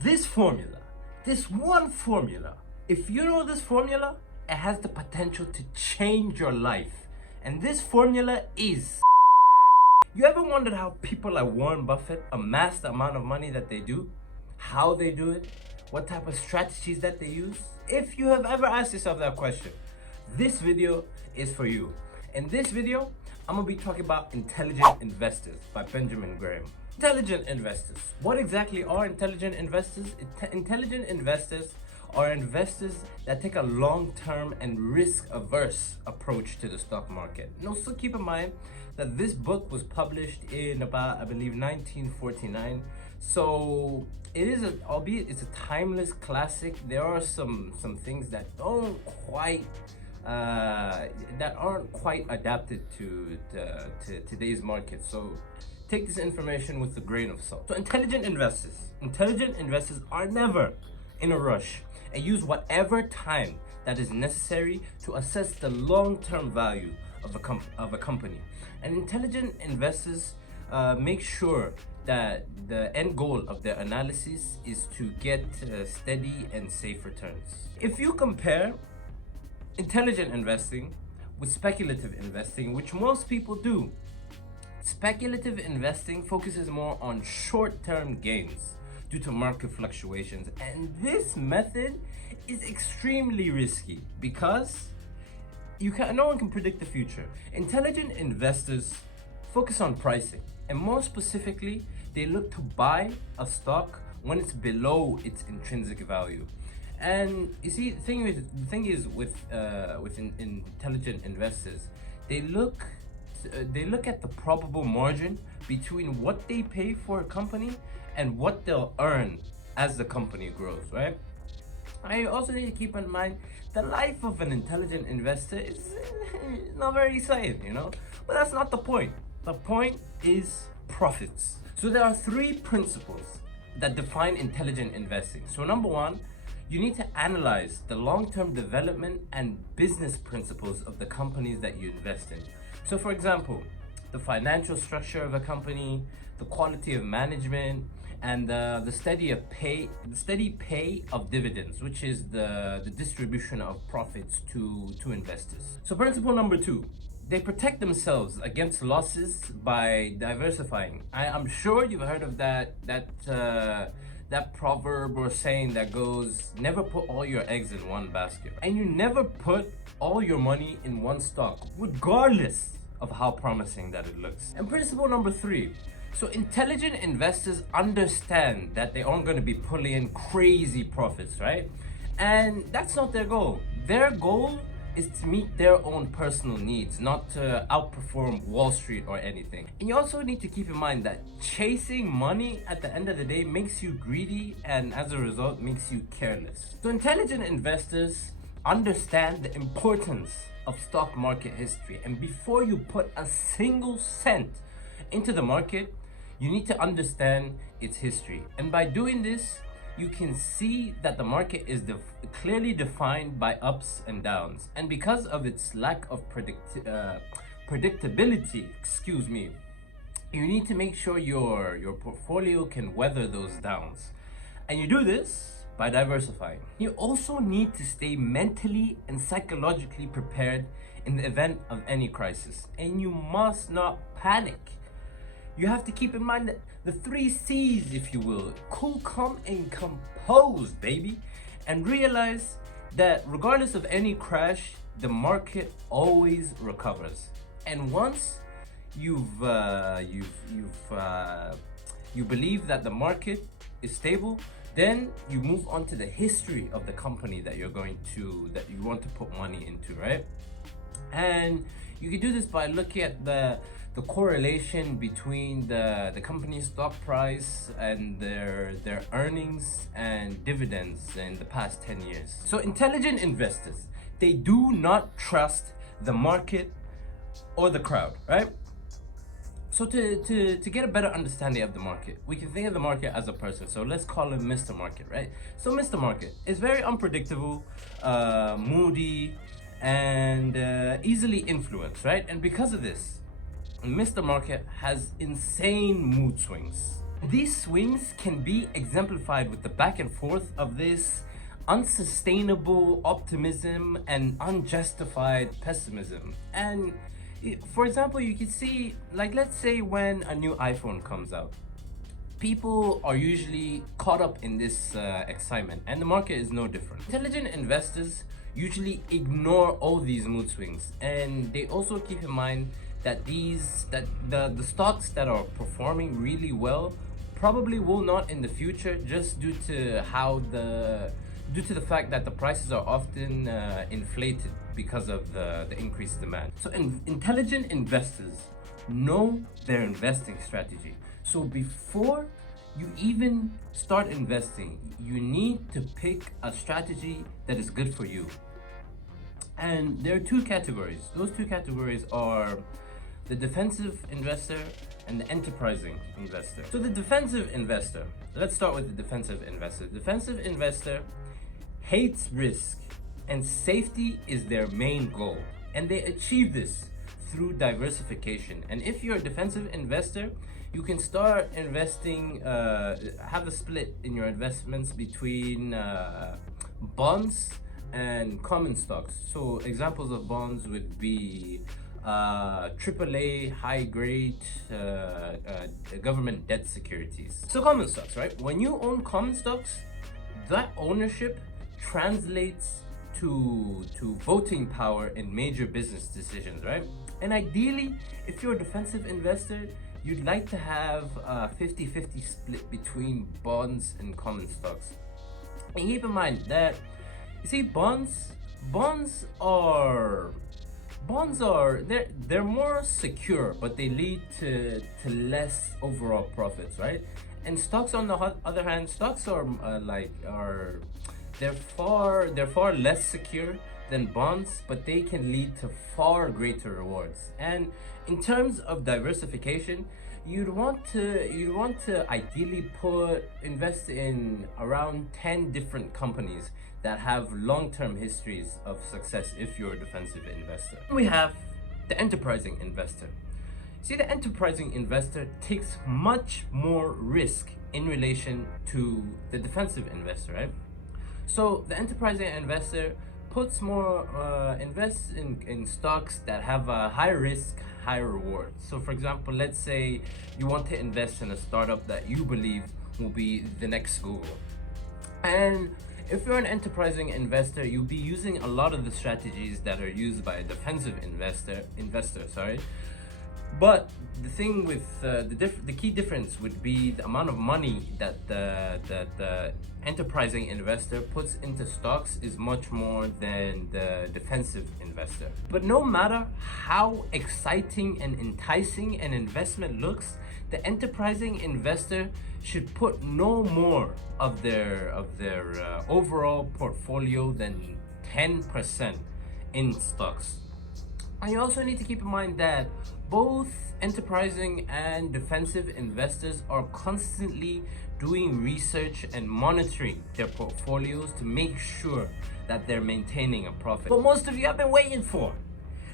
This formula, this one formula, if you know this formula, it has the potential to change your life. And this formula is... You ever wondered how people like Warren Buffett amass the amount of money that they do? How they do it? What type of strategies that they use? If you have ever asked yourself that question, this video is for you. In this video, I'm gonna be talking about Intelligent Investors by Benjamin Graham. Intelligent investors. What exactly are intelligent investors? Intelligent investors are investors that take a long-term and risk-averse approach to the stock market. And also keep in mind that this book was published in about, I believe, 1949. So it is, albeit it's a timeless classic, there are some things that don't quite that aren't quite adapted to today's market. So take this information with a grain of salt. So intelligent investors are never in a rush and use whatever time that is necessary to assess the long-term value of a company. And intelligent investors make sure that the end goal of their analysis is to get steady and safe returns. If you compare intelligent investing with speculative investing, which most people do, speculative investing focuses more on short-term gains due to market fluctuations, and this method is extremely risky because no one can predict the future. Intelligent investors focus on pricing, and more specifically, they look to buy a stock when it's below its intrinsic value. And you see, the thing is with intelligent investors, they look at the probable margin between what they pay for a company and what they'll earn as the company grows, right? I also need to keep in mind the life of an intelligent investor is not very exciting, you know? But that's not the point. The point is profits. So there are three principles that define intelligent investing. So number one, you need to analyze the long-term development and business principles of the companies that you invest in. So for example, the financial structure of a company, the quality of management, and the steady pay of dividends, which is the distribution of profits to investors. So principle number two, they protect themselves against losses by diversifying. I'm sure you've heard of that proverb or saying that goes, never put all your eggs in one basket. And you never put all your money in one stock, regardless of how promising that it looks. And principle number three, so intelligent investors understand that they aren't going to be pulling in crazy profits, right? And that's not their goal. Their goal is to meet their own personal needs, not to outperform Wall Street or anything. And you also need to keep in mind that chasing money at the end of the day makes you greedy, and as a result makes you careless. So intelligent investors understand the importance of stock market history, and before you put a single cent into the market, you need to understand its history. And by doing this, you can see that the market is clearly defined by ups and downs. And because of its lack of predictability, you need to make sure your portfolio can weather those downs. And you do this by diversifying. You also need to stay mentally and psychologically prepared in the event of any crisis. And you must not panic. You have to keep in mind that the 3 C's, if you will: cool, calm, and composed, baby. And realize that regardless of any crash, the market always recovers. And once you believe that the market is stable, then you move on to the history of the company that you want to put money into, right? And you can do this by looking at the correlation between the company's stock price and their earnings and dividends in the past 10 years. So intelligent investors, they do not trust the market or the crowd, right? So to get a better understanding of the market, we can think of the market as a person. So let's call him Mr. Market, right? So Mr. Market is very unpredictable, moody, and easily influenced, right? And because of this, Mr. Market has insane mood swings. These swings can be exemplified with the back and forth of this unsustainable optimism and unjustified pessimism. And for example, you could see, like, let's say when a new iPhone comes out, people are usually caught up in this excitement, and the market is no different. Intelligent investors usually ignore all these mood swings, and they also keep in mind that the stocks that are performing really well probably will not in the future, just due to the fact that the prices are often inflated because of the increased demand. So intelligent investors know their investing strategy. So before you even start investing, you need to pick a strategy that is good for you. And there are two categories. Those two categories are the defensive investor and the enterprising investor. So the defensive investor, let's start with the defensive investor. The defensive investor hates risk, and safety is their main goal. And they achieve this through diversification. And if you're a defensive investor, you can start investing, have a split in your investments between bonds and common stocks. So examples of bonds would be AAA high grade government debt securities. So common stocks, right? When you own common stocks, that ownership translates to voting power in major business decisions, right? And ideally, if you're a defensive investor, you'd like to have a 50-50 split between bonds and common stocks. And keep in mind that, you see, bonds are they're more secure, but they lead to less overall profits, right? And stocks, on the other hand, stocks they're far less secure than bonds, but they can lead to far greater rewards. And in terms of diversification, you'd want to ideally invest in around 10 different companies that have long-term histories of success if you're a defensive investor. We have the enterprising investor. See, the enterprising investor takes much more risk in relation to the defensive investor, right? So the enterprising investor invests in stocks that have a high risk, high reward. So for example, let's say you want to invest in a startup that you believe will be the next Google. And if you're an enterprising investor, you'll be using a lot of the strategies that are used by a defensive investor. But the thing with the key difference would be the amount of money that the enterprising investor puts into stocks is much more than the defensive investor. But no matter how exciting and enticing an investment looks, the enterprising investor should put no more of their overall portfolio than 10% in stocks. And you also need to keep in mind that both enterprising and defensive investors are constantly doing research and monitoring their portfolios to make sure that they're maintaining a profit. But most of you have been waiting for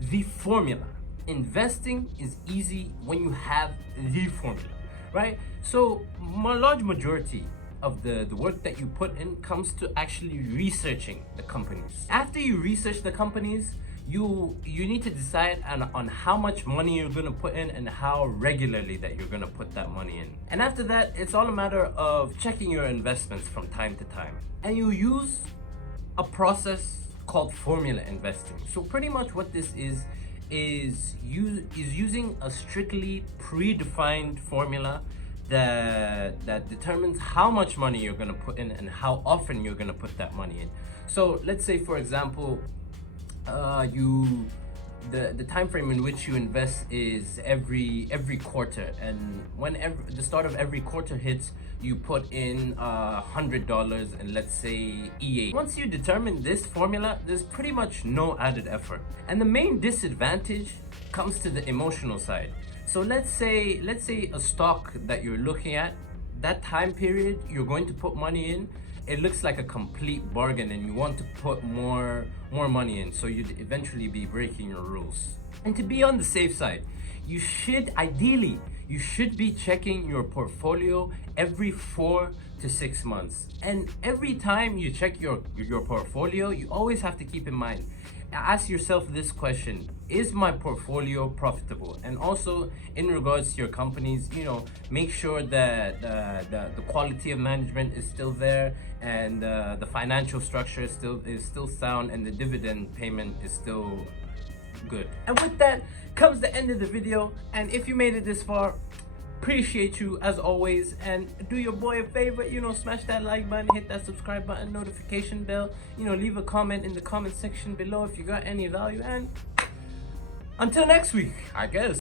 the formula. Investing is easy when you have the formula, right? So a large majority of the work that you put in comes to actually researching the companies. After you research the companies, you need to decide on how much money you're going to put in and how regularly that you're going to put that money in. And after that, it's all a matter of checking your investments from time to time. And you use a process called formula investing. So pretty much what this is using a strictly predefined formula that determines how much money you're going to put in and how often you're going to put that money in. So let's say, for example, the time frame in which you invest is every quarter, and whenever the start of every quarter hits, you put in $100 and let's say EA. Once you determine this formula, there's pretty much no added effort. And the main disadvantage comes to the emotional side. So let's say a stock that you're looking at, that time period you're going to put money in, it looks like a complete bargain and you want to put more money in, so you'd eventually be breaking your rules. And to be on the safe side, you should ideally you should be checking your portfolio every 4 to 6 months. And every time you check your portfolio, you always have to keep in mind, ask yourself this question: is my portfolio profitable? And also, in regards to your companies, make sure that the quality of management is still there, and the financial structure is still sound, and the dividend payment is still good. And with that comes the end of the video. And if you made it this far, appreciate you as always. And do your boy a favor, smash that like button, hit that subscribe button, notification bell, leave a comment in the comment section below if you got any value. And until next week, I guess.